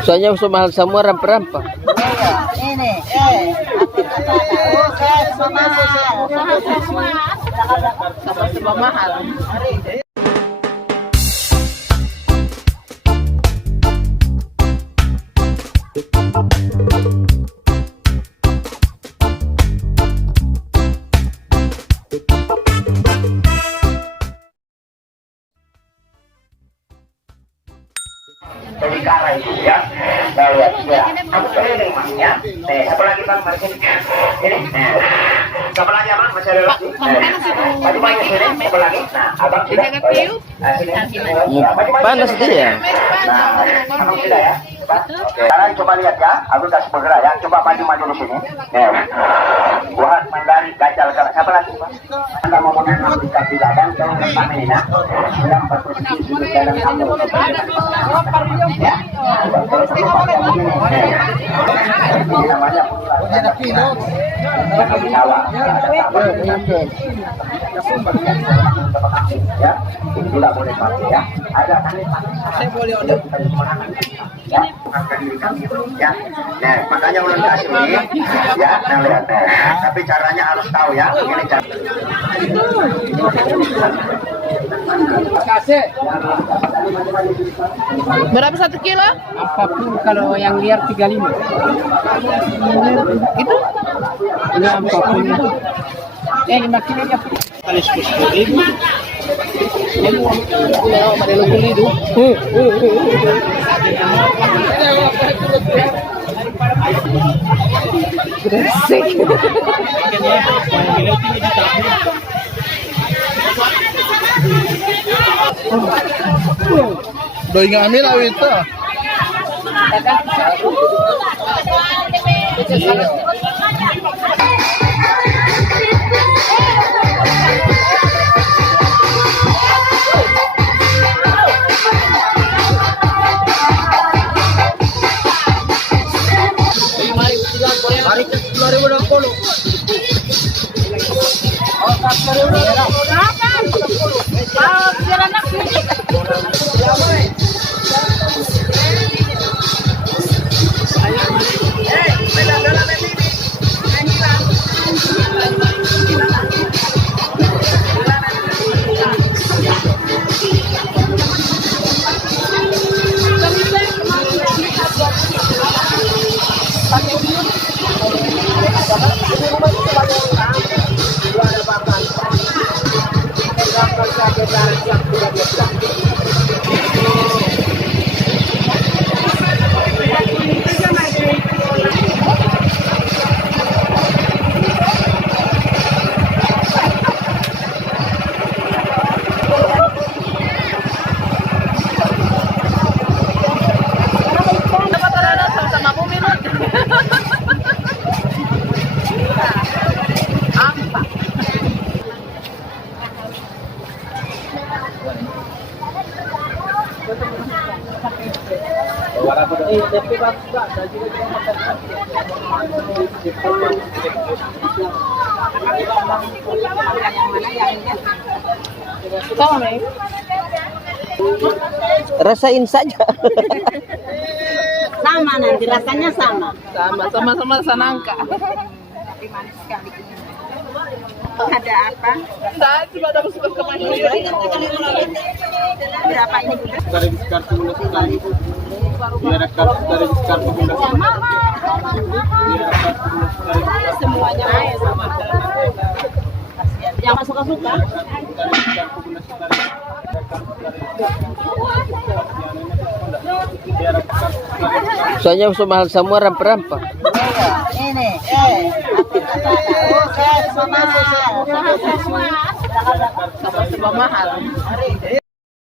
Soalnya mahal semua rampa-rampa. Ini, Sama mahal. Dari kara itu ya. Nah, lihat ya. Aku keliling Mas ya. Nih, satu lagi Bang, mari sini. Ini. Siapa lagi Bang? Masih ada lagi. Baju banyak sini, siapa lagi? Nah, Abang sudah. Nah, sini. Panas dia. Nah, Abang sudah ya. Sekarang coba lihat ya, aku kasih bergerak ya. Coba maju-maju di sini. Buat menghindari gacal kalau siapa lagi? Anda mau mengenal di kaki belakang kalau depan ini ya. Yang berposisi sudut dalam kamu. Ya. Ini namanya ya. Tidak boleh pakai ya. Ada saya boleh order. Ya, ya. Nah, makanya ulun kasih ini ya, nah lihat. Tapi caranya harus tahu ya. Ini cara. Berapa 1 kilo? apapun kalau yang liar 35. Itu? Ini apapun. 5 kilo ya. Kali 10.000. Doi ngambil awit itu. Hari ke 2020. Rasain saja. Sama nanti rasanya sama. Sama-sama sanangka. Tapi manis sekali. Ada apa? Enggak, cuma ada masuk ke mandi. Berapa ini? Dari kartu lunas sekali. Biar kartu dari kartu lunas. Semuanya sama. Yang suka-suka. Soalnya mahal semua rampa-rampa. Ini, Sama mahal.